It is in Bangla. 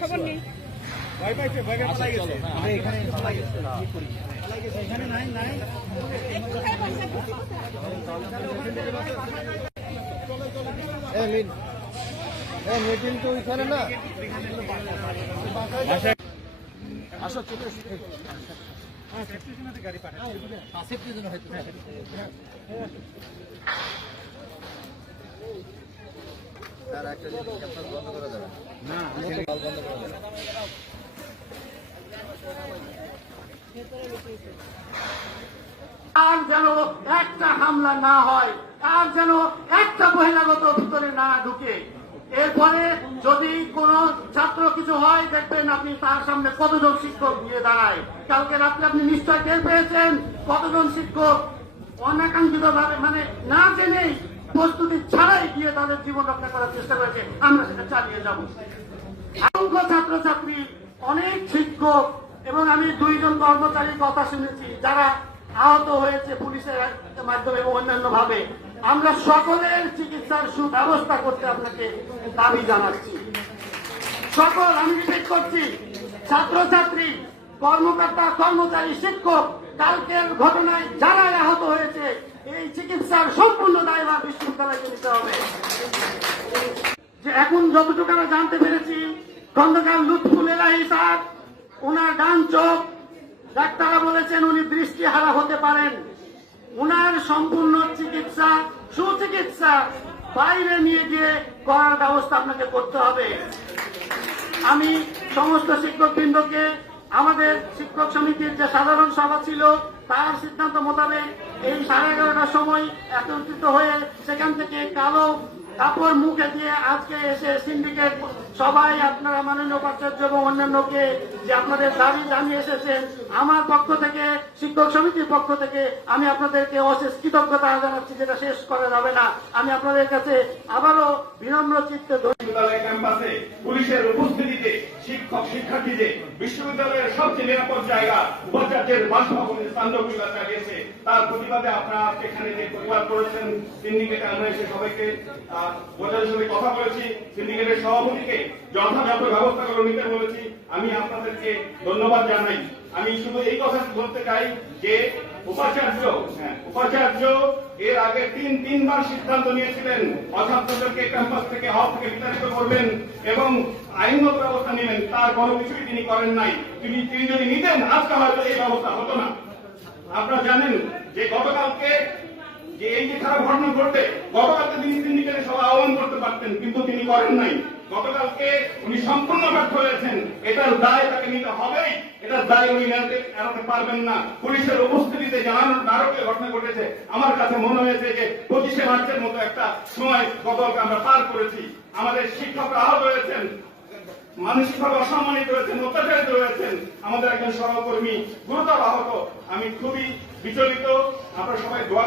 খবর নেই। মিটিং তো ওইখানে না আসো চলে গাড়ি তার একটা বন্ধ করে দেবে না বন্ধ করে দেবে আর যেন একটা হামলা না হয়, আর যেন একটা বহিরাগত ভিতরে না ঢুকে। এরপরে যদি কোনো ছাত্র কিছু হয়, দেখবেন আপনি তার সামনে কতজন শিক্ষক গিয়ে দাঁড়ায়। কালকে রাত্রে আপনি নিশ্চয় টের পেয়েছেন কতজন শিক্ষক অনাকাঙ্ক্ষিত ভাবে মানে না জেনেই প্রস্তুতি ছাড়াই গিয়ে তাদের জীবন রক্ষা করার চেষ্টা করেছে। আমরা সেটা চালিয়ে যাব। অসংখ্য ছাত্রছাত্রী, অনেক শিক্ষক এবং আমি 2 জন কর্মচারীর কথা শুনেছি যারা আহত হয়েছে পুলিশের মাধ্যমে এবং অন্যান্য ভাবে। আমরা সকলের চিকিৎসার সুব্যবস্থা করতে আপনাকে দাবি জানাচ্ছি। সকল, আমি রিপিট করছি, ছাত্রছাত্রী, কর্মকর্তা, কর্মচারী, শিক্ষক, কালকের ঘটনায় যারা আহত হয়েছে এই চিকিৎসার সম্পূর্ণ দায়ভার বিশ্ববিদ্যালয়কে নিতে হবে। যে এখন যতটুকু আমরা জানতে পেরেছি, খন্দকার লুৎফুল এলাহি স্যার, ওনার ডান চোখ ডাক্তাররা বলেছেন উনি দৃষ্টিহারা হতে পারেন। ওনার সম্পূর্ণ চিকিৎসা, সুচিকিৎসা বাইরে নিয়ে গিয়ে করার ব্যবস্থা আপনাকে করতে হবে। আমি সমস্ত শিক্ষকবৃন্দকে, আমাদের শিক্ষক সমিতির যে সাধারণ সভা ছিল তার সিদ্ধান্ত মোতাবেক এই 11:30টার সময় একত্রিত হয়ে সেখান থেকে কালো কাপড় মুখে দিয়ে আজকে এসে সিন্ডিকেট সবাই আপনারা মাননীয় উপাচার্য এবং অন্যান্যকে যে আপনাদের দাবি জানিয়ে এসেছেন, আমার পক্ষ থেকে, শিক্ষক সমিতির পক্ষ থেকে আমি আপনাদেরকে অশেষ কৃতজ্ঞতা জানাচ্ছি, যেটা শেষ করা যাবে না। আমি আপনাদের কাছে আবারও বিনম্র চিত্তে বিশ্ববিদ্যালয় ক্যাম্পাসে পুলিশের উপস্থিতিতে শিক্ষক শিক্ষার্থীদের বিশ্ববিদ্যালয়ের সবচেয়ে নিরাপদ জায়গা উপাচার্যের বাসভবনে স্থানবিভাগ চালিয়েছে, তার প্রতিবাদে আপনারা এখানে যে প্রতিবাদ করেছেন, সিন্ডিকেটে আমরা এসে সবাইকে বোঝার সঙ্গে কথা বলেছি, সিন্ডিকেটের সভাপতিকে যথাযথ ব্যবস্থাগুলো নিতে বলেছি। আমি আপনাদেরকে ধন্যবাদ জানাই। আমি শুধু এই কথা বলতে চাই যে উপাচার্য এর আগে তিনবার সিদ্ধান্ত নিয়েছিলেন অছাত্রদেরকে ক্যাম্পাস থেকে হল থেকে বিতাড়িত করবেন এবং আইনগত ব্যবস্থা নেবেন। তার কোনো কিছুই তিনি করেন নাই। তিনি যদি নিতেন আজকে হয়তো এই ব্যবস্থা হতো না। আপনারা জানেন যে গতকালকে যে এই যে খারাপ ঘটনা ঘটবে, গতকালকে তিনি সিন্ডিকেটের সভা আহ্বান করতে পারতেন, কিন্তু তিনি করেন নাই। গতকালকে উনি সম্পূর্ণ ব্যর্থ হয়েছেন। এটার দায় তাকে নিতে হবেই। এটার দায় উনি এড়াতে পারবেন না। পুলিশের উপস্থিতিতে নারকীয় ঘটনা ঘটেছে। আমার কাছে মনে হয়েছে যে 25শে মার্চের মতো একটা সময় গতকালকে আমরা পার করেছি। আমাদের শিক্ষকরা আহত হয়েছেন, মানসিকভাবে অসম্মানিত হয়েছেন, অত্যাচারিত হয়েছেন। আমাদের একজন সহকর্মী গুরুতর আহত। আমি খুবই বিচলিত। আপনারা সবাই দোয়া